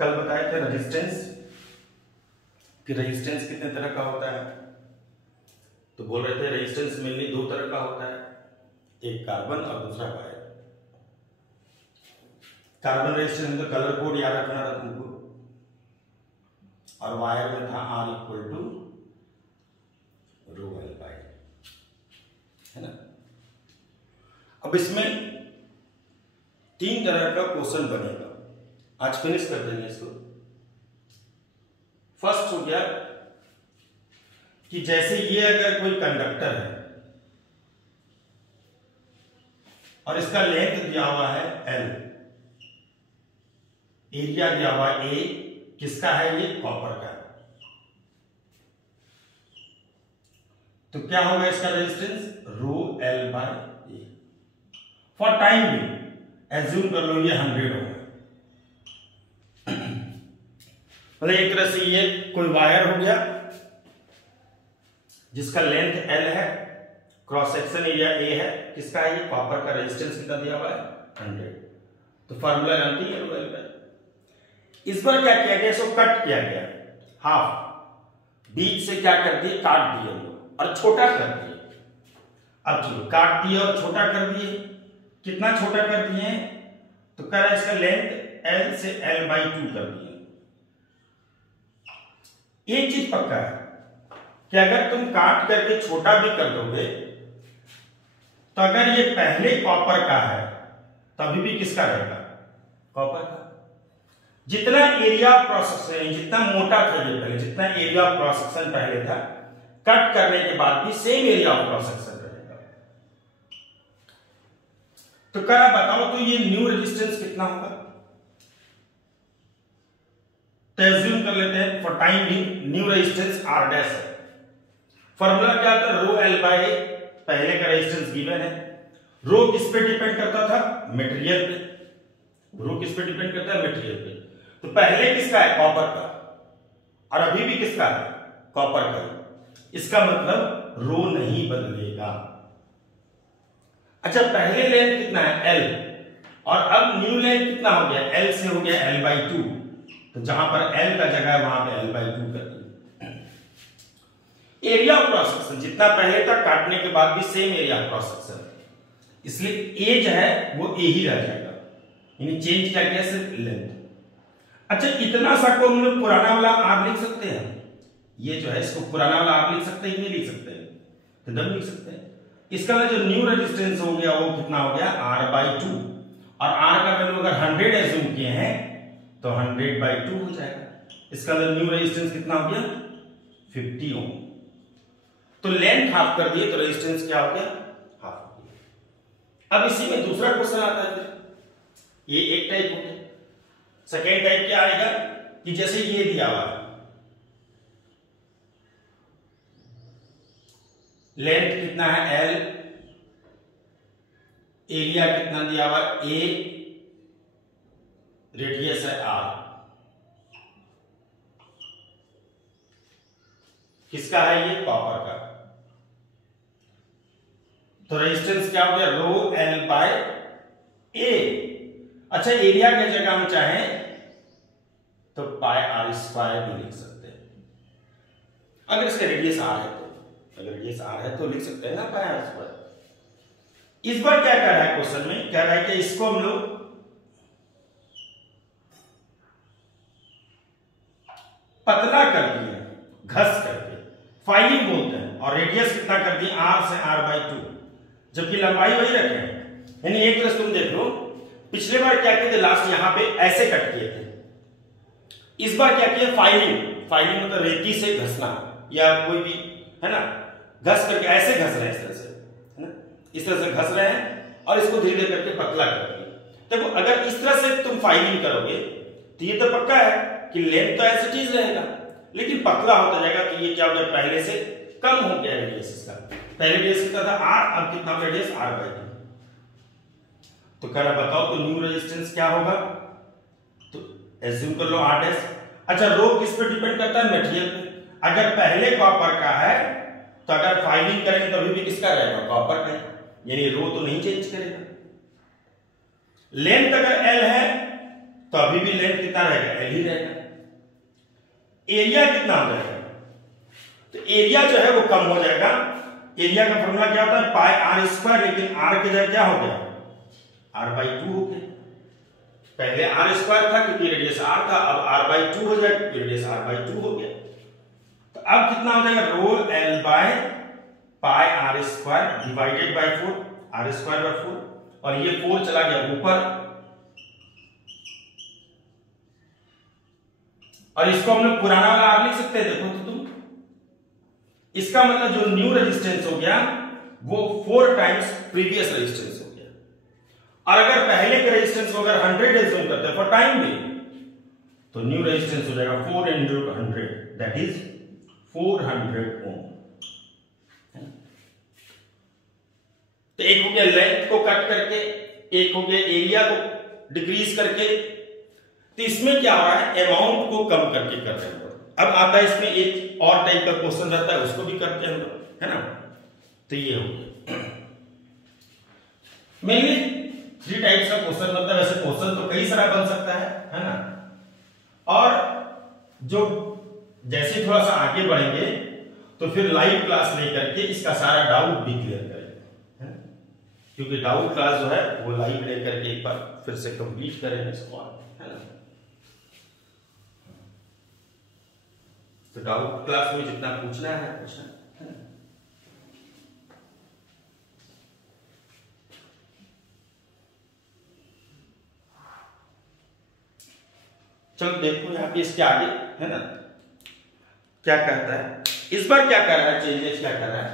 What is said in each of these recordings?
कल बताए थे रेजिस्टेंस कि रेजिस्टेंस कितने तरह का होता है। तो बोल रहे थे रेजिस्टेंस मेनली दो तरह का होता है, एक कार्बन और दूसरा वायर। कार्बन रेजिस्टेंस में तो कलर कोड याद रखना था तुमको, और वायर में था R equal to rho L by, है ना। अब इसमें तीन तरह का क्वेश्चन बनेगा, आज फिनिश कर देंगे इसको। फर्स्ट हो गया कि जैसे ये अगर कोई कंडक्टर है और इसका लेंथ दिया हुआ है L, एरिया दिया हुआ A, किसका है ये? कॉपर का। तो क्या होगा इसका resistance? Row L by A. For time भी एज्यूम कर लो ये 100 होगा। मतलब एक तरह से ये कोई वायर हो गया जिसका लेंथ L है, क्रॉस सेक्शन एरिया A है, किसका है ये? कॉपर का। रेजिस्टेंस कितना दिया हुआ है? 100। तो फार्मूला जानती है रो एल बाई। इस बार क्या किया गया? इसको कट किया गया, हाफ बीच से क्या कर दिए? काट दिए और छोटा कर दिए। अब चलो काट दिए और छोटा कर दिए, कितना छोटा कर दिए? तो कह रहा है इसका लेंथ L से L बाई 2 कर दिए। एक चीज पक्का है कि अगर तुम काट करके छोटा भी कर दोगे तो अगर ये पहले कॉपर का है तो अभी भी किसका रहेगा? कॉपर का। जितना एरिया ऑफ क्रॉस सेक्शन, जितना मोटा था ये पहले, जितना एरिया ऑफ क्रॉस सेक्शन पहले था, कट करने के बाद भी same area of cross section रहेगा। तो क्या बताओ, तो ये न्यू रेजिस्टेंस कितना होगा? तो एज्यूम कर लेते हैं फॉर टाइम भी न्यू रेजिस्टेंस R डैश है। फॉर्मूला क्या था? रो एल बाई ए, पहले का रेजिस्टेंस गिवन है। रो किस पे डिपेंड करता था? मटेरियल पे। रो किस पे डिपेंड करता है? मटेरियल पे। तो पहले किसका है? कॉपर का, और अभी भी किसका है? कॉपर का। इसका मतलब रो नहीं बदलेगा। अच्छा, पहले लेंथ कितना है? L, और अब न्यू लेंथ कितना हो गया? L से हो गया L बाई 2। तो जहां पर L का जगह है वहां पे L बाई 2 कर दिया। एरिया ऑफ क्रॉस सेक्शन जितना पहले था, काटने के बाद भी same area of cross section, इसलिए A जो है वो A ही रह जाएगा, यानी चेंज क्या किया? सिर्फ लेंथ। अच्छा, इतना सा को हम लोग पुराना वाला R लिख सकते हैं। ये जो है इसको पुराना वाला R लिख सकते हैं, नहीं लिख सकते हैं? तो दम लिख सकते हैं। इसका जो न्यू रेजिस्टेंस हो गया वो कितना हो गया? R बाई 2, और R का वैल्यू अगर 100 एज्यूम किए हैं तो 100 बाई 2 हो जाएगा। इसका न्यू रेजिस्टेंस कितना हो गया? 50 ओम। तो लेंथ हाफ कर दिए तो रेजिस्टेंस क्या हो गया? हाफ हो गया। अब इसी में दूसरा क्वेश्चन आता है, फिर ये एक टाइप हो गया। सेकेंड टाइप क्या आएगा कि जैसे ये दिया हुआ है, लेंथ कितना है? L, एरिया कितना दिया हुआ? A, रेडियस है R। किसका है ये? कॉपर का। तो रेजिस्टेंस क्या हो गया? रो एल बाय ए। अच्छा, एरिया की जगह हम चाहें तो पाई R स्क्वायर भी लिख सकते हैं, अगर इसका रेडियस R है तो। अगर रेडियस R है तो लिख सकते हैं ना पाई R स्क्वायर। इस बार क्या कह रहा है क्वेश्चन में? कह रहा है कि इसको हम लोग पतला कर दिए, घस करके, फाइलिंग बोलते हैं, और रेडियस कितना कर दिए? R से R बाई 2, जबकि लंबाई वही रखे हैं। यानी एक तरह से तुम देख लो, पिछले बार क्या किए थे? लास्ट यहां पे ऐसे कट किए थे। इस बार क्या किया? फाइलिंग। फाइलिंग मतलब रेती से घसना, या कोई भी, है ना, घस करके ऐसे घस रहे हैं, इस तरह से, है ना, इस तरह से घस रहे हैं और इसको धीरे धीरे करके पतला कर दिया। देखो, अगर इस तरह से तुम फाइलिंग करोगे तो ये तो पक्का है कि लेंथ तो ऐसे चीज रहेगा, लेकिन पतला होता जाएगा। तो ये क्या हो गया? पहले से कम हो गया रेडियस इसका। पहले रेडियस कितना था? R, अब कितना रेडियस? R by 2। तो कह रहा बताओ तो न्यू रेजिस्टेंस क्या होगा? तो एज्यूम कर लो R डैश। अच्छा, रो किस पे डिपेंड करता है? मटेरियल पे। अगर पहले कॉपर का है तो अगर फाइलिंग करेंगे तो अभी भी किसका रहेगा? कॉपर का, यानी रो तो नहीं चेंज करेगा। लेंथ अगर L है तो अभी भी लेंथ कितना रहेगा, एल ही रहेगा। एरिया कितना हो जाएगा, तो एरिया जो है वो कम हो जाएगा। एरिया का फॉर्मूला क्या होता है, पाई आर स्क्वायर, लेकिन आर की जगह क्या हो गया, आर बाई 2 हो गया। पहले आर स्क्वायर था क्योंकि रेडियस आर था, अब आर बाई 2 हो जाएगा क्योंकि रेडियस आर बाई 2 हो गया। तो अब कितना हो जाएगा, rho L by pi r square divided by 4, r square by 4, और ये 4 चला गया ऊपर, और इसको हम लोग पुराना वाला आर लिख सकते हैं। देखो तो तुम, इसका मतलब जो न्यू रेजिस्टेंस हो गया वो 4 टाइम्स प्रीवियस रेजिस्टेंस हो गया। और अगर पहले के रेजिस्टेंस को अगर 100 एज्यूम करते हैं फॉर टाइम भी, तो न्यू रेजिस्टेंस हो जाएगा 4 into 100, दैट इज 400 ओम। तो एक हो गया लेंथ को कट करके, एक हो गया एरिया को डिक्रीज करके। तो इसमें क्या हो रहा है, अमाउंट को कम करके कर रहे हैं। अब आता है इसमें एक और टाइप का क्वेश्चन रहता है, उसको भी करते हैं हम लोग, है ना। तो ये हो गया मेनली 3 टाइप्स का क्वेश्चन बनता है। वैसे क्वेश्चन तो कई सारा बन सकता है ना। और जो जैसे थोड़ा सा आगे बढ़ेंगे तो फिर लाइव क्लास लेकर के इसका सारा डाउट भी क्लियर करेंगे, है? क्योंकि डाउट क्लास जो है वो लाइव लेकर के एक बार फिर से कंप्लीट करेंगे इसको, है ना। तो डाउट क्लास में जितना पूछना है पूछना, है ना। चलो देखो यहाँ पे इसके आगे, है ना, क्या कहता है इस बार, क्या कर रहा है चेंजेस, क्या कर रहा है,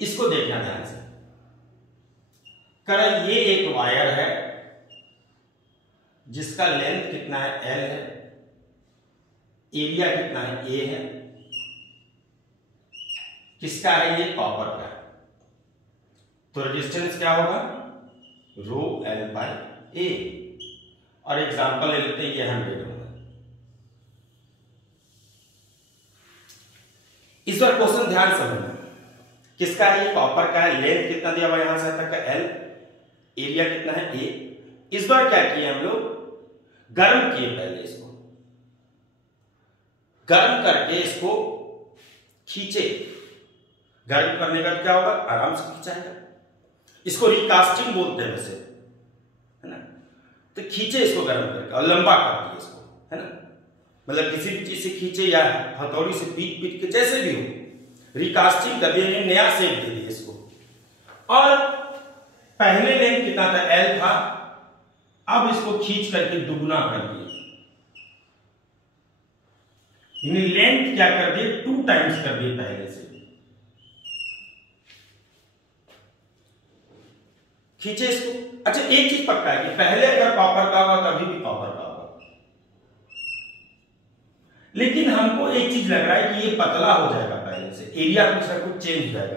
इसको देखना ध्यान से। कर ये एक वायर है जिसका लेंथ कितना है, एल है, एरिया कितना है, ए है। किसका है, ये कॉपर का है। तो रेजिस्टेंस क्या होगा, रो एल बाई ए। और एग्जांपल ले लेते हैं, ये 100 होगा। इस बार क्वेश्चन ध्यान से समझना, किसका है, ये कॉपर का है। लेंथ कितना दिया हुआ यहां से तक का एल, एरिया कितना है, ए। इस बार क्या किया हम लोग, गर्म किए पहले इसको, गर्म करके इसको खींचे। गर्म करने का क्या होगा, आराम से खींचाएगा। इसको रिकास्टिंग बोलते हैं वैसे, है ना। तो खींचे इसको गर्म करके और लंबा कर दिए इसको, है ना। मतलब किसी भी चीज से खींचे या हथौड़ी से पीट पीट के, जैसे भी हो, रिकास्टिंग कर दिए, नया शेप दे दिए इसको। और पहले लेंथ कितना था, एल था, अब इसको खींच करके दुगना कर दिए। लेंथ क्या कर दिए, 2 टाइम्स कर दिए पहले से। खींचे इसको। अच्छा एक चीज पक्का है कि पहले अगर कॉपर का होगा तो अभी भी कॉपर का होगा, लेकिन हमको एक चीज लग रहा है कि ये पतला हो जाएगा पहले से, एरिया कुछ ना कुछ चेंज हो जाएगा।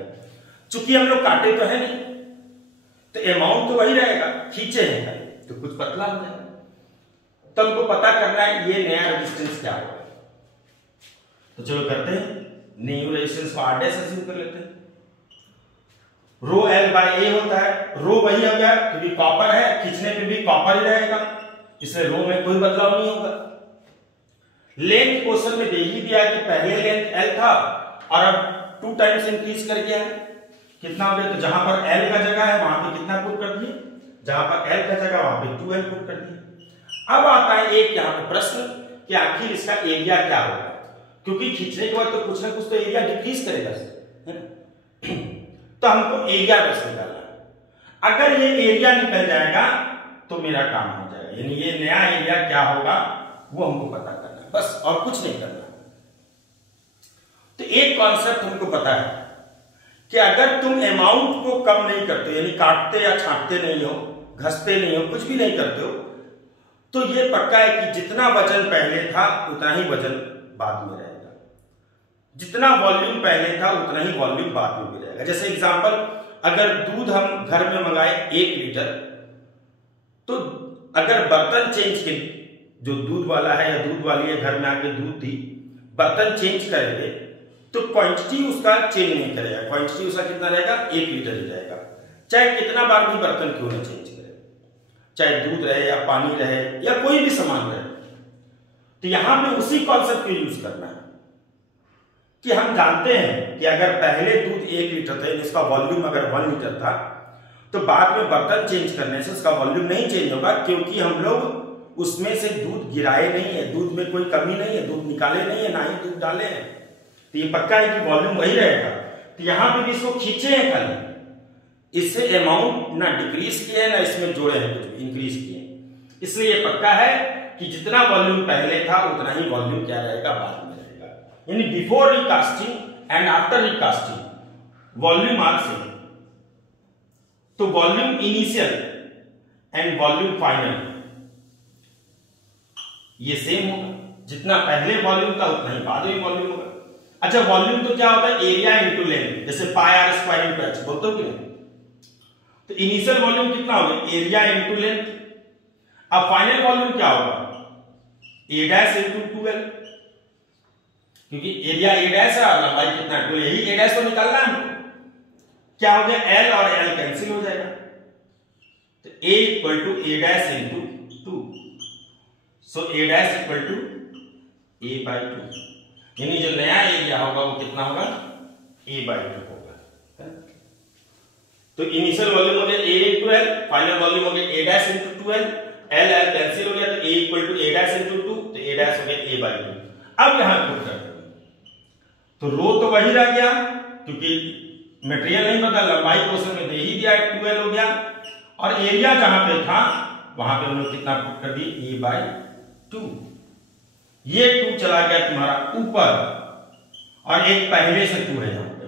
चूंकि हम लोग काटे तो है नहीं, तो अमाउंट तो वही रहेगा, खींचे हैं तो कुछ पतला हो जाएगा। तो हमको पता करना है ये नया रेजिस्टेंस क्या होगा। तो चलो करते हैं, न्यू रेजिस्टेंस को आर डैश अज्यूम कर लेते हैं। रो एल बाई ए होता है, रो वही हो गया क्योंकि कॉपर है, खींचने पे भी कॉपर ही रहेगा, इसलिए रो में कोई बदलाव नहीं होगा। लेंथ क्वेश्चन में दे ही दिया कि पहले लेंथ एल था और अब 2 टाइम्स इंक्रीज कर दिया है। कितना हो गया, तो जहां पर एल का जगह है वहां पे कितना पुट कर दिए, जहां पर एल का जगह वहां पे 2l पुट कर दिए। अब आता है एक यहाँ पे प्रश्न कि आखिर इसका एरिया क्या होगा, क्योंकि खींचने के बाद तो कुछ ना कुछ तो एरिया डिक्रीज करेगा, है ना। तो हमको एरिया बस निकालना है। अगर ये एरिया निकल जाएगा तो मेरा काम हो जाएगा, यानी ये नया एरिया क्या होगा वो हमको पता करना है, बस और कुछ नहीं करना। तो एक कॉन्सेप्ट हमको पता है कि अगर तुम अमाउंट को कम नहीं करते, यानी काटते या छांटते नहीं हो, घसते नहीं हो, कुछ भी नहीं करते हो, तो ये पक्का है कि जितना वजन पहले था उतना ही वजन बाद में रहेगा। जितना वॉल्यूम पहले था उतना ही वॉल्यूम बाद में भी रहेगा। जैसे एग्जांपल, अगर दूध हम घर में मंगाए 1 लीटर, तो अगर बर्तन चेंज के, जो दूध वाला है या दूध वाली है घर में आके दूध दी, बर्तन चेंज करेंगे तो क्वांटिटी उसका चेंज नहीं करेगा। क्वांटिटी उसका कितना रहेगा, 1 लीटर ही रहेगा, चाहे कितना बार भी बर्तन क्यों ना चेंज करे। चाहे दूध रहे या पानी रहे या कोई भी सामान रहे। तो यहां पे उसी कॉन्सेप्ट को यूज करना है कि हम जानते हैं कि अगर पहले दूध 1 लीटर था, इसका वॉल्यूम अगर 1 लीटर था, तो बाद में बर्तन चेंज करने से उसका वॉल्यूम नहीं चेंज होगा, क्योंकि हम लोग उसमें से दूध गिराए नहीं है, दूध में कोई कमी नहीं है, दूध निकाले नहीं है, ना ही दूध डाले हैं। तो ये पक्का है कि वॉल्यूम वही रहेगा। तो यहां पे भी इसको खींचे हैं खाली, इससे अमाउंट ना डिक्रीज किया है ना इसमें जोड़े हैं कुछ भी, इंक्रीज किए। इसलिए ये पक्का है कि जितना वॉल्यूम पहले था उतना ही वॉल्यूम क्या रहेगा, बाद में रहेगा। यानी before recasting and after recasting volume are same. तो volume initial and volume final ये सेम होगा, जितना पहले वॉल्यूम था उतना ही बाद में वॉल्यूम होगा। अच्छा, वॉल्यूम तो क्या होता है, एरिया इंटू लेंथ, जैसे पाई आर स्क्वायर इंटू एच बोलते हो कि नहीं। तो इनिशियल वॉल्यूम कितना होगा, एरिया इंटू लेंथ। अब फाइनल वॉल्यूम क्या होगा, ए डैश इंटू 2l, क्योंकि एरिया ए डैश है और लंबाई कितना है 2l, यही ए डैश तो निकालना है हमको। क्या हो गया, l और l कैंसिल हो जाएगा, तो a equal to A dash into 2, so A dash equal to a by 2। यानी जो नया एरिया होगा वो कितना होगा, a बाई 2 होगा। तो इनिशियल वॉल्यूम हो गया a into l, final volume हो गया a dash into 2l, l l cancel हो गया, तो a equal to a dash into 2, तो a डैश हो गया a बाई 2। अब यहां पुट करते हैं, तो रो तो वही रह गया क्योंकि मटेरियल नहीं बता, लंबाई क्वेश्चन में दे ही दिया है 2l हो गया, और एरिया जहां पे था वहां पे हम लोग कितना पुट कर दिए, a बाई 2। ये 2 चला गया तुम्हारा ऊपर और एक पहले से 2 है यहां पे,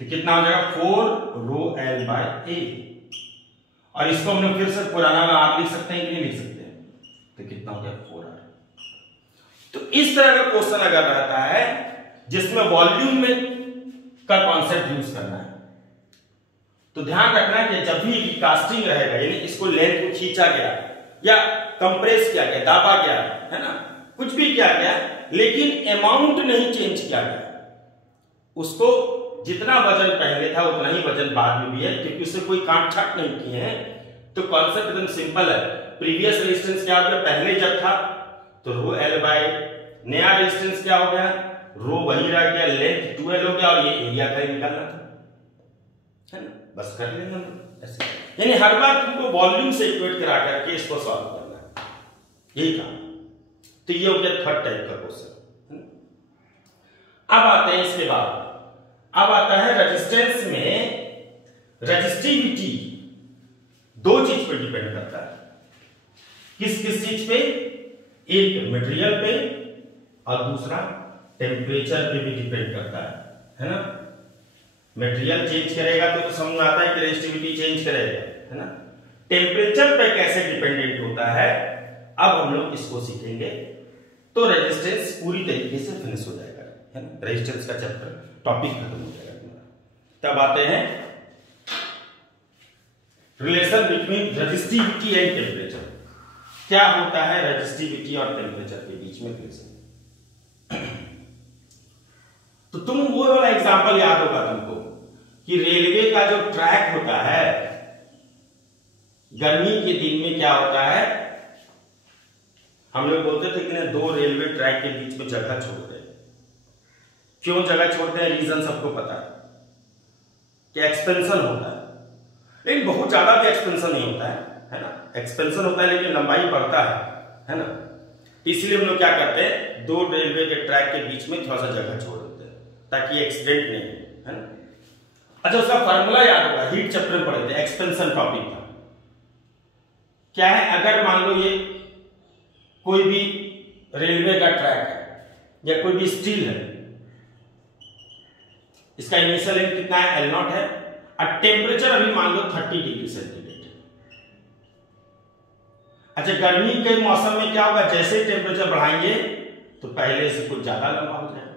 तो कितना हो जाएगा 4 रो l बाई a। और इसको हम लोग फिर से पुराना आप लिख सकते हैं कि नहीं लिख सकते हैं, तो कितना हो गया 4r। तो इस तरह का क्वेश्चन अगर रहता है जिसमें वॉल्यूम में का कॉन्सेप्ट यूज करना है, तो ध्यान रखना कि जब भी रिकास्टिंग रहेगा, यानी इसको लेंथ को खींचा गया या कंप्रेस किया गया, दाबा गया है ना, कुछ भी किया गया, लेकिन अमाउंट नहीं चेंज किया गया, उसको जितना वजन पहले था उतना ही वजन बाद में भी है, क्योंकि उससे कोई काट छाट नहीं किए हैं। तो कॉन्सेप्ट एकदम सिंपल है। प्रीवियस रेजिस्टेंस क्या हो गया, पहले जब था तो रो l बाई, नया रेजिस्टेंस क्या हो गया, रो वही रह गया, लेंथ 2l हो गया, और ये एरिया का ही निकालना था, है ना, बस कर लेंगे हम ऐसे। यानी हर बार तुमको वॉल्यूम से इक्वेट करा करके इसको सॉल्व करना है, यही काम। तो ये हो गया थर्ड टाइप का क्वेश्चन। अब आते हैं इसके बाद, अब आता है रेजिस्टेंस में रेजिस्टिविटी 2 चीज पर डिपेंड करता है। किस किस चीज पे, एक मटेरियल पे और दूसरा टेम्परेचर पे भी डिपेंड करता है ना। मटेरियल चेंज करेगा तो समझ में आता है कि रेजिस्टिविटी चेंज करेगा, है ना। टेम्परेचर पे कैसे डिपेंडेंट होता है, अब हम लोग इसको सीखेंगे, तो रेजिस्टेंस पूरी तरीके से फिनिश हो जाएगा, है ना। रेजिस्टेंस का चैप्टर टॉपिक खत्म हो जाएगा तुम्हारा। तब आते हैं relation between resistivity and temperature. क्या होता है रेजिस्टिविटी और टेम्परेचर के बीच में रिलेशन। तो तुम वो वाला एग्जांपल याद होगा तुमको कि रेलवे का जो ट्रैक होता है, गर्मी के दिन में क्या होता है, हम लोग बोलते थे कि 2 रेलवे ट्रैक के बीच में जगह छोड़ते हैं। क्यों जगह छोड़ते हैं, रीजन सबको पता है कि एक्सपेंशन होता है, लेकिन बहुत ज्यादा भी एक्सपेंशन नहीं होता है ना। एक्सपेंशन होता है लेकिन लंबाई बढ़ता है ना। इसलिए हम लोग क्या करते हैं, 2 रेलवे के ट्रैक के बीच में थोड़ा सा जगह छोड़ देते हैं ताकि एक्सीडेंट नहीं हो, है ना। अच्छा, उसका फार्मूला याद होगा, हीट चैप्टर में पढ़े थे, एक्सपेंशन टॉपिक था। क्या है, अगर मान लो ये कोई भी रेलवे का ट्रैक है या कोई भी स्टील है, इसका इनिशियल लेंथ कितना है, L0 है, और टेम्परेचर अभी मान लो 30 डिग्री सेंटीग्रेड। अच्छा, गर्मी के मौसम में क्या होगा, जैसे ही टेम्परेचर बढ़ाएंगे तो पहले से कुछ ज्यादा लंबा हो जाएगा,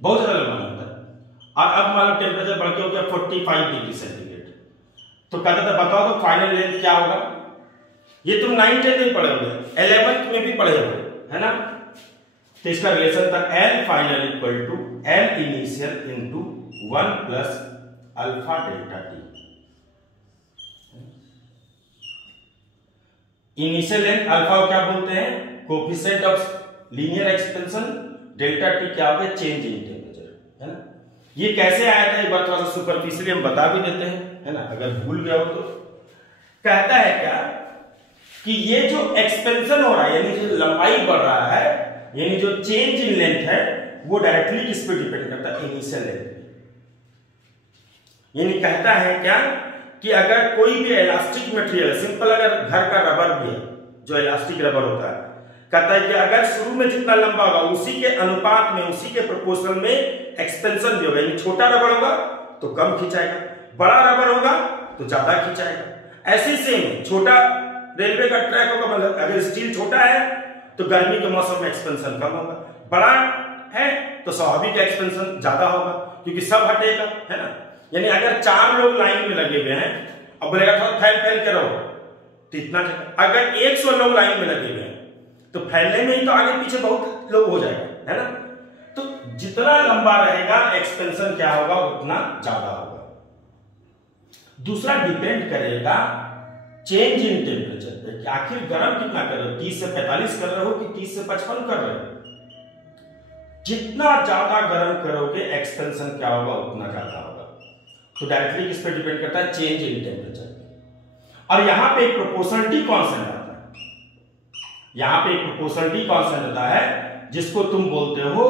बहुत ज्यादा लंबा होता है। और अब मान लो टेम्परेचर बढ़ के हो गया 45 डिग्री सेंटीग्रेड, तो कहते थे बताओ तो फाइनल लेंथ क्या होगा। ये तुम 9th 10th में पढ़े होंगे, 11th में भी पढ़े होंगे, है ना। तो इसका रिलेशन था L final equal to L initial into 1 plus alpha delta T. Initial length alpha को क्या बोलते हैं, coefficient of linear expansion, delta T क्या हो गया, चेंज इन टेम्परेचर, है ना। ये कैसे आया था एक बार थोड़ा सा सुपरफिशियली हम बता भी देते हैं, है ना, अगर भूल गया हो तो। कहता है क्या कि ये जो एक्सपेंशन हो रहा है यानी जो लंबाई बढ़ रहा है यानी जो चेंज इन लेंथ है वो डायरेक्टली किस पे डिपेंड करता है, इनिशियल लेंथ। यानी कहता है क्या कि अगर कोई भी इलास्टिक मटेरियल, सिंपल अगर घर का रबर भी है जो इलास्टिक रबर होता है, कहता है कि अगर शुरू में जितना लंबा होगा उसी के अनुपात में, उसी के प्रोपोर्शनल में एक्सपेंशन भी होगा। यानी छोटा रबर होगा तो कम खिंचाएगा, बड़ा रबर होगा तो ज्यादा खिंचाएगा। ऐसे सेम छोटा रेलवे का ट्रैक होगा, मतलब अगर स्टील छोटा है तो गर्मी के मौसम में एक्सपेंशन कम होगा, बड़ा है तो स्वाभाविक एक्सपेंशन ज्यादा होगा क्योंकि सब हटेगा, है ना। यानी अगर 4 लोग लाइन में लगे हुए हैं अब बोलेगा थोड़ा फैल के रहो तो इतना जगह, अगर 100 लोग लाइन में लगे हुए हैं तो फैलने में ही तो आगे पीछे बहुत लोग हो जाएगा, है ना। तो जितना लंबा रहेगा एक्सपेंशन क्या होगा उतना ज्यादा होगा। दूसरा डिपेंड करेगा चेंज इन टेम्परेचर पे, आखिर गर्म कितना कर रहे हो, 30 से 45 कर रहे हो कि 30 से 55 कर रहे हो। जितना ज्यादा गर्म करोगे एक्सपेंशन क्या होगा उतना ज्यादा होगा। तो डायरेक्टली किस पे डिपेंड करता है, चेंज इन टेम्परेचर। और यहां पे एक प्रोपोर्शनलिटी कांस्टेंट आता है, यहां पे एक प्रोपोर्शनलिटी कांस्टेंट आता है जिसको तुम बोलते हो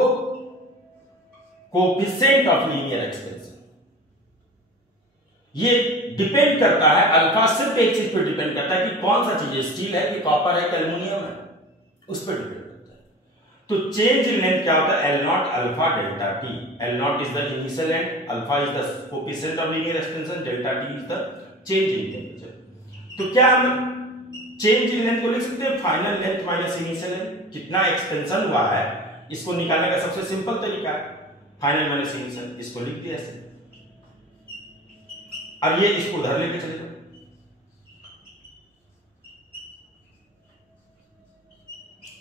कोएफिशिएंट ऑफ लीनियर एक्सपेंशन। ये डिपेंड करता है, अल्फा सिर्फ एक चीज पे डिपेंड करता है कि कौन सा चीज है, स्टील है कि कॉपर है कि एल्युमिनियम है, उस पर डिपेंड करता है। तो चेंज इन लेंथ क्या होता है, L not alpha delta T. L not is the initial length, alpha is the coefficient of linear expansion, delta T is the change in temperature. तो क्या हम चेंज इन लेंथ को लिख सकते हैं final length minus initial length, कितना expansion हुआ है इसको निकालने का सबसे सिंपल तरीका है फाइनल माइनस इनिशियल, इसको लिख दिया ऐसे। अब ये इसको उधर लेके चले जाओ,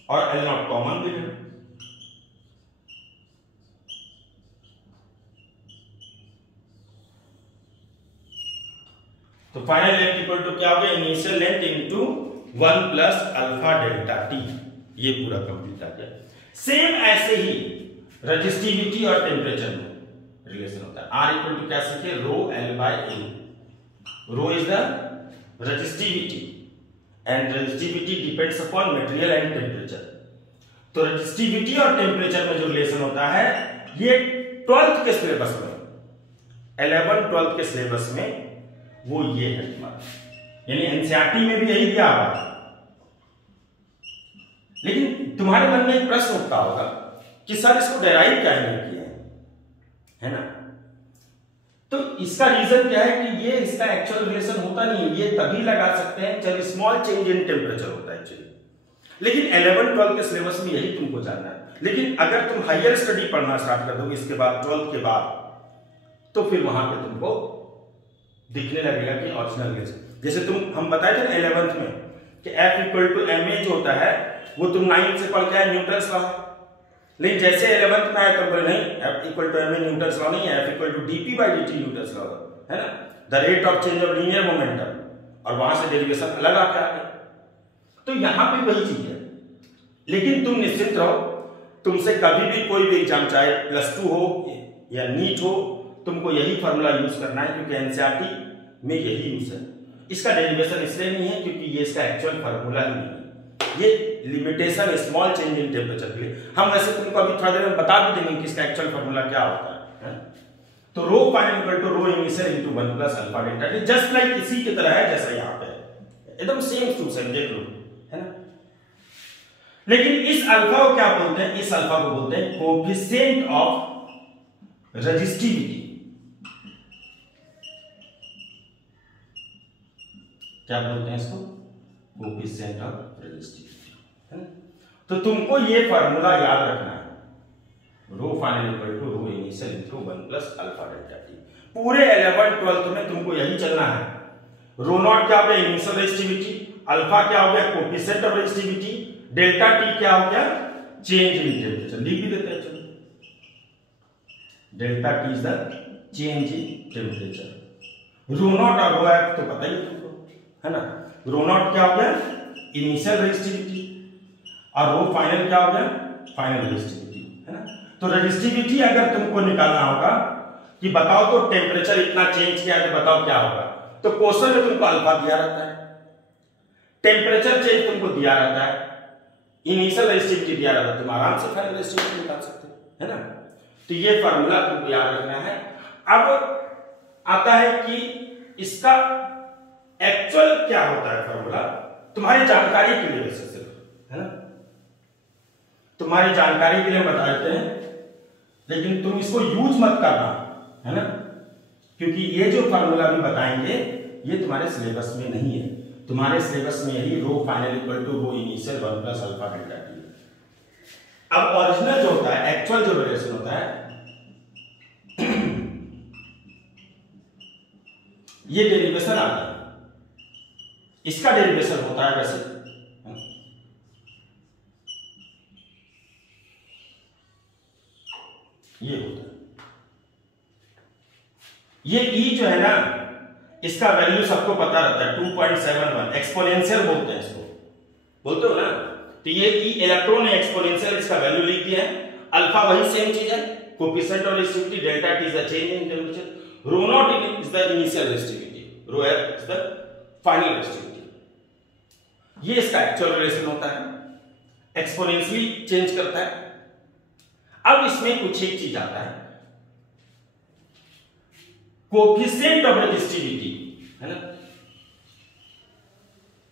और L नॉट कॉमन भी ले। तो फाइनल लेंथ इक्वल टू क्या हो गया, initial length into 1 plus alpha delta T. ये पूरा कंप्लीट आ गया। सेम ऐसे ही रेजिस्टिविटी और टेम्परेचर में रिलेशन होता है। R इक्वल टू क्या सीखे, rho L by A। Rho is the resistivity and resistivity depends upon material and temperature. तो रेजिस्टिविटी और टेम्परेचर में जो रिलेशन होता है ये 12th के सिलेबस में, 11-12 के सिलेबस में वो ये है तुम्हारा, यानी एनसीईआरटी में भी यही दिया हुआ। लेकिन तुम्हारे मन में एक प्रश्न उठता होगा कि सर इसको डेराइव क्या नहीं किया है ना। तो इसका रीजन क्या है कि ये इसका एक्चुअल रिलेशन होता नहीं है, ये तभी लगा सकते हैं जब स्मॉल चेंज इन टेम्परेचर होता है एक्चुअली। लेकिन 11-12 के सिलेबस में यही तुमको जानना है। लेकिन अगर तुम हायर स्टडी पढ़ना स्टार्ट कर दोगे इसके बाद 12th के बाद, तो फिर वहां पे तुमको दिखने लगेगा कि ऑरिजिनल रिलेशन, जैसे हम बताए थे ना 11th में कि F इक्वल टू ma जो होता है वो तुम 9th से पढ़ के आए न्यूटन्स लॉ। लेकिन जैसे 11th में आया तो बोले नहीं F equal to ma Newton's law नहीं है, F equal to dp by dt Newton's law है ना, the rate of change of linear momentum, और वहां से डेरिवेशन अलग आके आ गया। तो यहां पे वही चीज है। लेकिन तुम निश्चिंत रहो, तुमसे कभी भी कोई भी एग्जाम चाहे +2 हो या नीट हो, तुमको यही फॉर्मूला यूज करना है क्योंकि एनसीईआरटी में यही यूज है। इसका डेरिवेशन इसलिए नहीं है क्योंकि ये इसका एक्चुअल फॉर्मूला ही नहीं है, ये limitation small change in temperature के लिए। हम वैसे तुमको अभी थोड़ा देर में बता भी देंगे कि इसका एक्चुअल फॉर्मूला क्या होता है। तो rho final equal to rho initial into 1 plus alpha delta T, just like इसी की तरह है जैसा यहाँ पे है, एकदम सेम टू सेम, देख लो है ना। लेकिन इस अल्फा को क्या बोलते हैं, इस अल्फा को बोलते हैं कोएफिशिएंट ऑफ रेजिस्टिविटी। क्या बोलते हैं इसको, कोएफिशिएंट ऑफ रेजिस्टिविटी, है ना। तो तुमको ये फार्मूला याद रखना है, rho final equal to rho initial into 1 plus alpha delta T. पूरे 11-12 में तुमको यही चलना है। रो नॉट क्या हो गया, इनिशियल रेजिस्टिविटी, अल्फा क्या हो गया, coefficient of resistivity, delta T क्या हो गया, चेंज इन टेम्परेचर। लिख भी देते हैं चलो, delta T is the change in temperature. Rho not और रो एफ तो पता ही तुमको है ना। रो नॉट क्या हो गया, इनिशियल रेजिस्टिविटी और रो फाइनल क्या हो गया, फाइनल रेजिस्टिविटी, है ना। तो रेजिस्टिविटी अगर तुमको निकालना होगा कि बताओ तो टेम्परेचर इतना चेंज किया तो बताओ क्या होगा, तो क्वेश्चन में तुमको अल्फा दिया रहता है, टेम्परेचर चेंज तुमको दिया रहता है, इनिशियल रेजिस्टिविटी दिया रहता है, तुम आराम से फाइनल रेजिस्टिविटी निकाल सकते हो, है ना। तो ये फार्मूला तुमको याद रखना है। अब आता है कि इसका एक्चुअल क्या होता है फार्मूला, तुम्हारी जानकारी के लिए वैसे सिर्फ, है ना, तुम्हारी जानकारी के लिए बता देते हैं, लेकिन तुम इसको यूज मत करना, है ना, क्योंकि ये जो फार्मूला भी बताएंगे ये तुम्हारे सिलेबस में नहीं है। तुम्हारे सिलेबस में यही rho final equal to rho initial 1 plus alpha delta T. अब ओरिजिनल जो होता है, एक्चुअल जो रिलेशन होता है, ये डेरिवेशन आता है, इसका डेरिवेशन होता है वैसे ये होता है, ये ई जो है ना, इसका वैल्यू सबको पता रहता है 2.71, एक्सपोनेंशियल बोलते हैं इसको, बोलते हो ना। तो ये ई इलेक्ट्रॉन है, एक्सपोनेंशियल, इसका वैल्यू लिख दिया है। अल्फा वही सेम चीज है, कोएफिशिएंट और resistivity, delta T is the change in temperature, rho not is the initial resistivity, rho F is the final resistivity. ये इसका एक्चुअल रिलेशन होता है, एक्सपोनेंशियली चेंज करता है। अब इसमें कुछ एक चीज आता है, कोएफिशिएंट ऑफ रेजिस्टिविटी, है ना,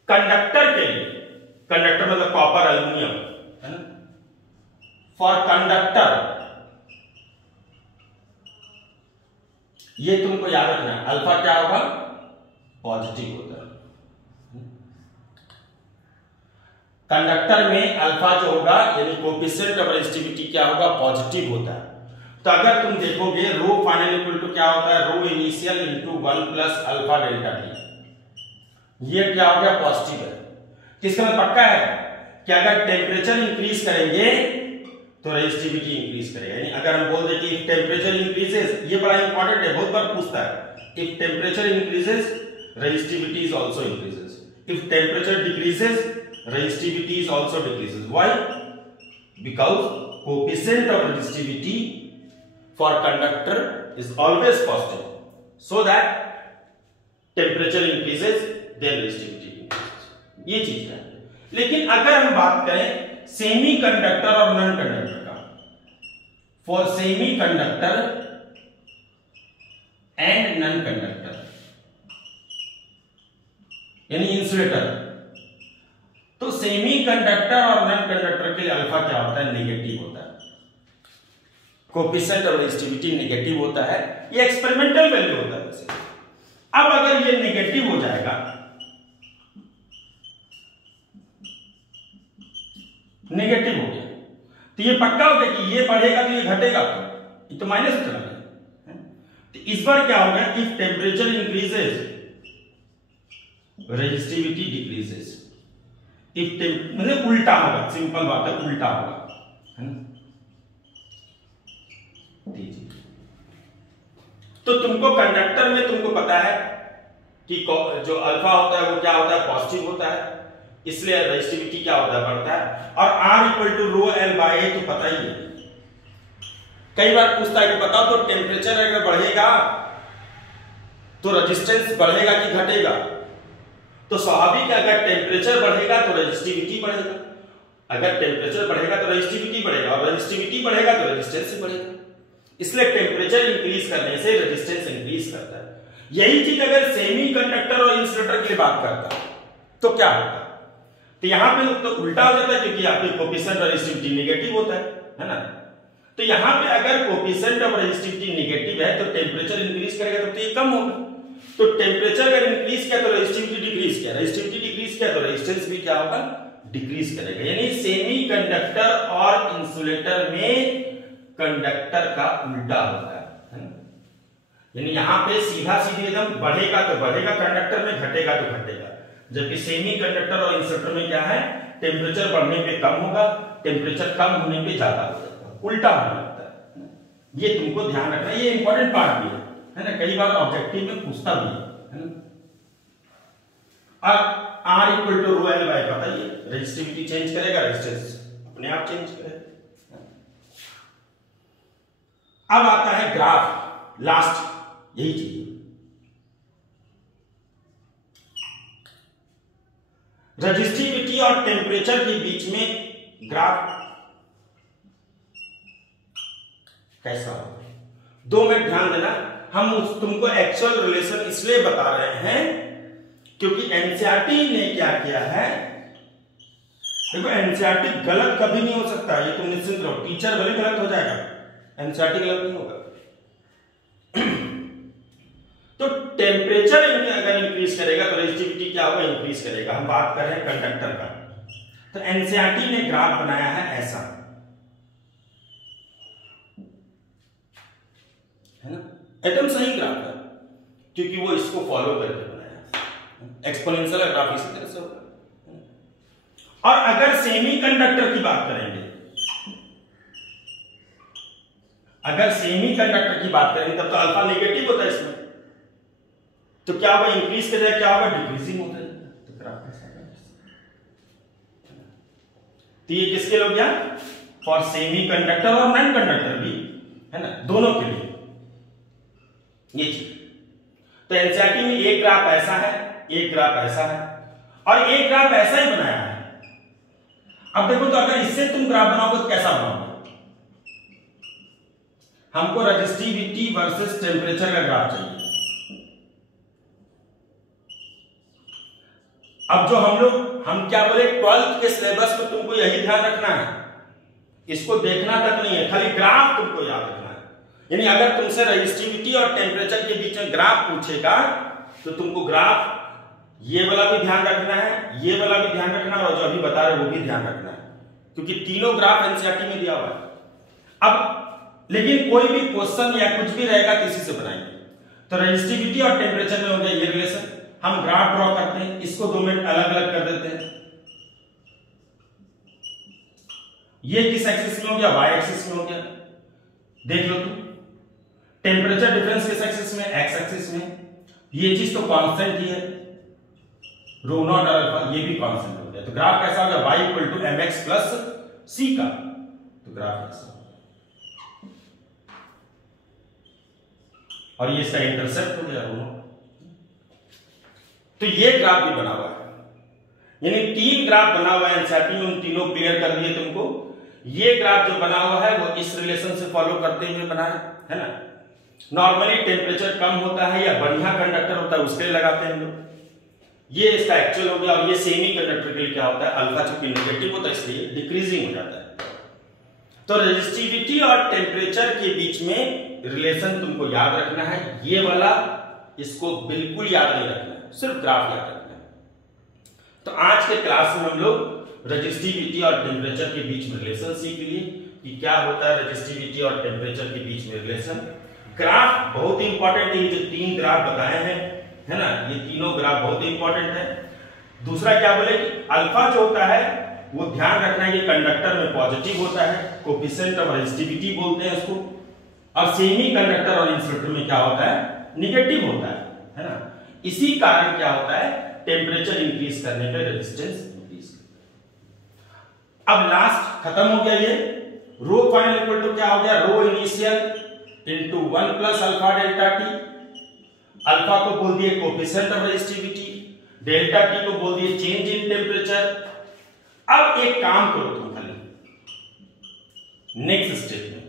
कंडक्टर के लिए, कंडक्टर मतलब कॉपर एल्युमिनियम, है ना, फॉर कंडक्टर, ये तुमको याद रखना है, अल्फा क्या होगा, पॉजिटिव होता है। कंडक्टर में अल्फा जो होगा यानी कोएफिशिएंट ऑफ रेजिस्टिविटी क्या होगा, पॉजिटिव होता है। तो अगर तुम देखोगे रो फाइनल इक्वल टू क्या होता है, rho initial into 1 plus alpha delta T, ये क्या हो गया, पॉजिटिव है। किसका मतलब पक्का है कि अगर टेम्परेचर इंक्रीज करेंगे तो रेजिस्टिविटी इंक्रीज करेगा। यानी अगर हम बोल दें कि इफ टेम्परेचर इंक्रीजेस, ये बड़ा इंपॉर्टेंट है, बहुत बार पूछता है, if temperature increases resistivity is also increases, if temperature decreases resistivity is also decreases. Why? Because coefficient of resistivity for conductor is always positive, so that temperature increases then resistivity increases. ये चीज है। लेकिन अगर हम बात करें semi conductor और non conductor का, for semi conductor and non conductor यानी इंसुलेटर, तो सेमी कंडक्टर और नॉन कंडक्टर के लिए अल्फा क्या होता है, नेगेटिव होता है, कोएफिशिएंट ऑफ रेजिस्टिविटी नेगेटिव होता है। ये एक्सपेरिमेंटल वैल्यू होता है वैसे। अब अगर ये नेगेटिव हो जाएगा, नेगेटिव हो गया, तो ये पक्का हो गया कि ये बढ़ेगा तो ये घटेगा, तो ये तो माइनस में चला गया। तो इस बार क्या होगा, if temperature increases resistivity decreases, if मतलब उल्टा होगा, सिंपल बात है, उल्टा होगा, है ना। तो तुमको कंडक्टर में तुमको पता है कि जो अल्फा होता है वो क्या होता है, पॉजिटिव होता है, इसलिए रेजिस्टिविटी क्या होता है, बढ़ता है। और R equal to rho L by A तो पता ही है। कई बार पूछता है कि बताओ तो टेम्परेचर अगर बढ़ेगा तो रेजिस्टेंस बढ़ेगा कि घटेगा, तो स्वाभाविक है अगर टेम्परेचर बढ़ेगा तो रेजिस्टिविटी बढ़ेगा, अगर टेम्परेचर बढ़ेगा तो रेजिस्टिविटी बढ़ेगा, और रेजिस्टिविटी बढ़ेगा तो रेजिस्टेंस बढ़ेगा। इसलिए टेम्परेचर इंक्रीज करने से रेजिस्टेंस इंक्रीज करता है। यही चीज अगर सेमी कंडक्टर और इंसुलेटर की बात करता है तो क्या होता है, तो यहां पे तो उल्टा हो जाता है, क्योंकि यहाँ पे कोएफिशिएंट और रेजिस्टिविटी नेगेटिव होता है ना। तो यहां पे अगर कोएफिशिएंट और रेजिस्टिविटी नेगेटिव है तो टेम्परेचर इंक्रीज करेगा तो ये कम होगा। तो टेम्परेचर अगर इंक्रीज किया तो रेजिस्टिविटी डिक्रीज किया, रेजिस्टिविटी डिक्रीज किया तो रेजिस्टेंस भी क्या होगा, डिक्रीज करेगा। यानी सेमी कंडक्टर और इंसुलेटर में कंडक्टर का उल्टा होता है ना। यानी यहां पे सीधा सीधे एकदम बढ़ेगा तो बढ़ेगा कंडक्टर में, घटेगा तो घटेगा। जबकि सेमी कंडक्टर और इंसुलेटर में क्या है, टेम्परेचर बढ़ने पे कम होगा, टेम्परेचर कम होने पे ज्यादा हो जाएगा, उल्टा होने लगता है। ये तुमको ध्यान रखना, ये इंपॉर्टेंट पार्ट भी है ना, कई बार ऑब्जेक्टिव में पूछता भी है ना। R equal to rho L by, पता ही है रेजिस्टिविटी चेंज करेगा, रेजिस्टेंस अपने आप चेंज करेगा। अब आता है ग्राफ, लास्ट यही चीज, रेजिस्टिविटी और टेम्परेचर के बीच में ग्राफ कैसा होगा। 2 मिनट ध्यान देना, हम तुमको एक्चुअल रिलेशन इसलिए बता रहे हैं क्योंकि एनसीईआरटी ने क्या किया है, देखो एनसीईआरटी गलत कभी नहीं हो सकता, ये तुम निश्चिंत रहो, टीचर भले गलत हो जाएगा, एनसीईआरटी गलत नहीं होगा। तो टेम्परेचर अगर इंक्रीज करेगा तो रेजिस्टिविटी क्या होगा, इंक्रीज करेगा। हम बात कर रहे हैं कंडक्टर का, तो एनसीईआरटी ने ग्राफ बनाया है ऐसा, है ना, एकदम सही ग्राफ है क्योंकि वो इसको फॉलो करके बनाया, एक्सपोनेंशियल ग्राफ इसी तरह से होगा। और अगर सेमीकंडक्टर की बात करेंगे, अगर सेमीकंडक्टर की बात करेंगे तब तो अल्फा नेगेटिव होता है इसमें, तो क्या होगा, इंक्रीज करेगा, क्या होगा, डिक्रीजिंग होता है। तो ग्राफ कैसा है, तो ये किसके लिए हो गया, फॉर सेमीकंडक्टर और नॉन कंडक्टर भी, है ना, दोनों के लिए ये चीज। तो एनसीईआरटी में एक ग्राफ ऐसा है, एक ग्राफ ऐसा है और एक ग्राफ ऐसा ही बनाया है। अब देखो, तो अगर इससे तुम ग्राफ बनाओगे तो कैसा बनाओगे, हमको रेजिस्टिविटी वर्सेस टेम्परेचर का ग्राफ चाहिए। अब जो हम क्या बोले, 12th के सिलेबस में तुमको यही ध्यान रखना है, इसको देखना तक नहीं है, खाली ग्राफ तुमको याद रखना है। यानी अगर तुमसे रेजिस्टिविटी और टेम्परेचर के बीच में ग्राफ पूछेगा तो तुमको ग्राफ ये वाला भी ध्यान रखना है, ये वाला भी ध्यान रखना है, और जो अभी बता रहे वो भी ध्यान रखना है, क्योंकि तीनों ग्राफ एनसीईआरटी में दिया हुआ है। अब लेकिन कोई भी क्वेश्चन या कुछ भी रहेगा किसी से बनाएंगे, तो रेजिस्टिविटी और टेम्परेचर में हो गया ये रिलेशन, हम ग्राफ ड्रॉ करते हैं, इसको 2 मिनट अलग अलग कर देते हैं। ये किस एक्सिस में हो गया, वाई एक्सिस में हो गया, देख लो तुम। टेम्परेचर डिफरेंस किस एक्सिस में, एक्स एक्सिस में। ये चीज तो कांस्टेंट ही है, रो नॉट और अल्फा, ये भी कांस्टेंट हो गया। तो ग्राफ कैसा हो गया, Y equal to M X plus C का, तो ग्राफ ऐसा, और ये इसका इंटरसेप्ट हो गया रो नॉट। तो ये ग्राफ भी बना हुआ है, यानी 3 ग्राफ बना हुआ है एनसीईआरटी में, उन तीनों क्लियर कर दिए तुमको। ये ग्राफ जो बना हुआ है वो इस रिलेशन से फॉलो करते हुए बना है ना। नॉर्मली टेम्परेचर कम होता है या बढ़िया कंडक्टर होता है उसके लिए लगाते हैं हम लोग। ये इसका एक्चुअल हो गया, और ये सेमी कंडक्टर के लिए क्या होता है, अल्फा चूंकि नेगेटिव होता है इसलिए डिक्रीजिंग हो जाता है। तो रेजिस्टिविटी और टेम्परेचर के बीच में रिलेशन तुमको याद रखना है, ये वाला इसको बिल्कुल याद नहीं रखना है, सिर्फ ग्राफ याद रखना है। तो आज के क्लास में हम लोग रेजिस्टिविटी और टेम्परेचर के बीच में रिलेशन सीख लिए कि क्या होता है रेजिस्टिविटी और टेम्परेचर के बीच में रिलेशन। ग्राफ बहुत इंपॉर्टेंट है, जो 3 ग्राफ बताए हैं, है ना, ये तीनों ग्राफ बहुत इंपॉर्टेंट है। दूसरा क्या बोले कि अल्फा जो होता है वो ध्यान रखना है कि कंडक्टर में पॉजिटिव होता है, कोफिशिएंट ऑफ रेजिस्टिविटी बोलते हैं उसको, और सेमी कंडक्टर और इंसुलेटर में क्या होता है, नेगेटिव होता है ना। इसी कारण क्या होता है, टेम्परेचर इंक्रीज करने पे रेजिस्टेंस इंक्रीज। अब लास्ट खत्म हो गया ये रो फाइनल इक्वल टू क्या हो गया, rho initial into 1 plus alpha delta T. Alpha को बोल दिए coefficient of resistivity, delta T को बोल दिए चेंज इन टेम्परेचर। अब एक काम करो तुम खाली नेक्स्ट स्टेप में,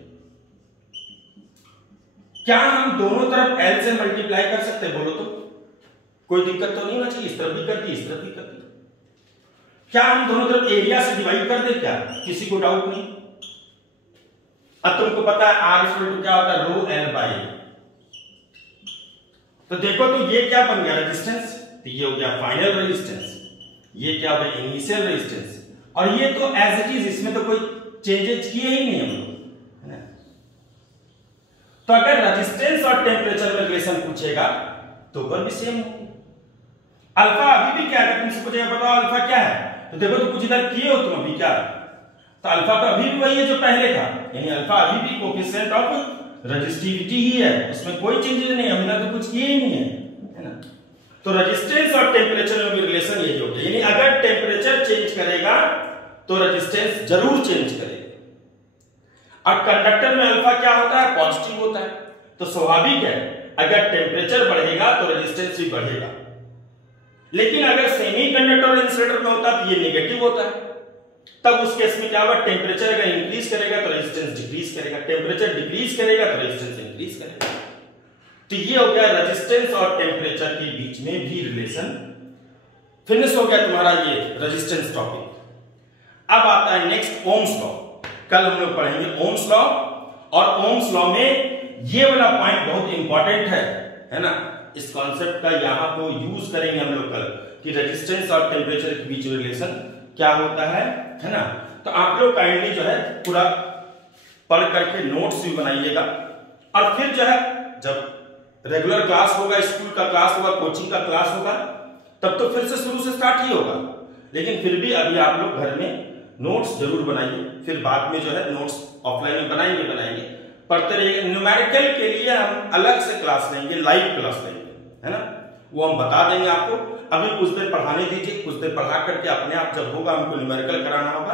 क्या हम दोनों तरफ L से मल्टीप्लाई कर सकते हैं, बोलो तो, कोई दिक्कत तो नहीं होना चाहिए, इस तरफ भी कर दी, इस तरफ भी कर दी। क्या हम दोनों तरफ एरिया से डिवाइड कर दे, क्या किसी को डाउट नहीं। अब तुमको पता है R इक्वल टू क्या होता है, रो L बाय। तो देखो तो ये क्या बन गया, रेजिस्टेंस, तो ये हो गया फाइनल रेजिस्टेंस, ये क्या हो गया इनिशियल रेजिस्टेंस, और ये तो एज इट इज, इसमें तो कोई चेंजेस किए ही नहीं हम लोग। तो अगर रेजिस्टेंस और टेम्परेचर में रिलेशन पूछेगा तो ऊपर भी सेम हो। अल्फा अभी भी क्या है, तुमसे पूछेगा बताओ अल्फा क्या है, तो देखो तो कुछ इधर किए हो तुम अभी क्या, तो अल्फा तो अभी भी वही है जो पहले था, यानी अल्फा अभी भी कोफिशिएंट ऑफ रेजिस्टिविटी ही है, उसमें कोई चेंजेस नहीं, हमने तो कुछ किए ही नहीं है ना। तो रेजिस्टेंस और टेम्परेचर में भी रिलेशन यही हो गया, यानी अगर टेम्परेचर चेंज करेगा तो रेजिस्टेंस जरूर चेंज करेगा। और कंडक्टर में अल्फा क्या होता है, पॉजिटिव होता है, तो स्वाभाविक है अगर टेम्परेचर बढ़ेगा तो रेजिस्टेंस भी बढ़ेगा। लेकिन अगर सेमी कंडक्टर और इंसुलेटर में होता तो ये नेगेटिव होता है, तब उस केस में क्या होगा, टेम्परेचर अगर इंक्रीज करेगा तो रेजिस्टेंस डिक्रीज करेगा, टेम्परेचर डिक्रीज करेगा तो रेजिस्टेंस इंक्रीज करेगा। तो ये हो गया रेजिस्टेंस और टेम्परेचर के बीच में भी रिलेशन। फिनिश हो गया तुम्हारा ये रेजिस्टेंस टॉपिक। अब आता है नेक्स्ट ओम्स लॉ। कल हम लोग पढ़ेंगे ओम्स लॉ, और ओम्स लॉ में ये वाला पॉइंट बहुत इंपॉर्टेंट है ना। इस कॉन्सेप्ट का यहां को यूज करेंगे हम लोग कल कि रेजिस्टेंस और टेम्परेचर के बीच रिलेशन क्या होता है ना। तो आप लोग काइंडली जो है पूरा पढ़ करके नोट्स भी बनाइएगा, और फिर जो है जब रेगुलर क्लास होगा, स्कूल का क्लास होगा, कोचिंग का क्लास होगा, तब तो फिर से शुरू से स्टार्ट ही होगा। लेकिन फिर भी अभी आप लोग घर में नोट्स जरूर बनाइए, फिर बाद में जो है नोट्स ऑफलाइन में बनाएंगे, पढ़ते रहिए। न्यूमेरिकल के लिए हम अलग से क्लास लेंगे, लाइव क्लास लेंगे, है ना, वो हम बता देंगे आपको। अभी कुछ देर पढ़ाने दीजिए, कुछ देर पढ़ा करके अपने आप जब होगा हमको न्यूमेरिकल कराना होगा,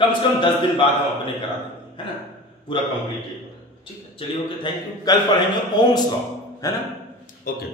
कम से कम 10 दिन बाद हम अपने करा देंगे, है ना, पूरा कंप्लीट। ठीक है, चलिए ओके, थैंक यू। कल पढ़ेंगे ओम्स लॉ, है ना, ओके।